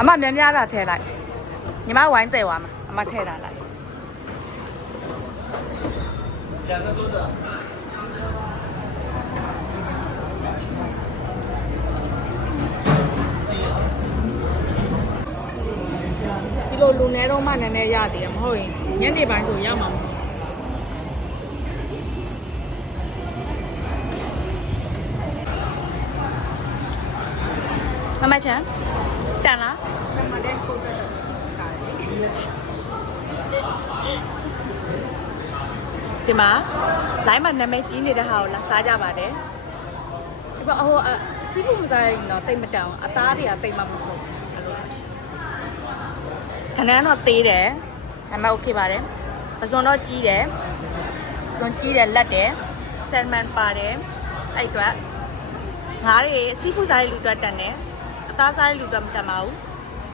အမများများတာထဲလိုက်ညီမဝိုင်းတယ်သွားမှာအမထဲတာလိုက်两个桌子ဒီလိုလူနေတော့မှနည်းနည်းရသေးတယ်မဟုတ်ရင်ညနေပိုင်းဆိုရမှာမမချမ်းတန်လားဒီမှာလိုင်းမှာနာမည်ကြီးနေတဲ့ဟာကိုလာစားကြပါတယ်ဒီမှာဟိုစီးပူမစားရင်တော့တိတ်မတောင်အသားတွေကတိတ်မှမဆုံးအဲ့လိုခဏတော့သေးတယ်ဒါပေမဲ့ okay ပါတယ်ပဇွန်တော့ကြီးတယ်ပဇွန်ကြီးတယ်လက်တယ်ဆယ်မန်ပါတယ်အဲ့အတွက်ငါးတွေစီးပူစားရဲ့လူတွေတက်တယ်အသားစားရဲ့လူတွေမတက်ပါဘူး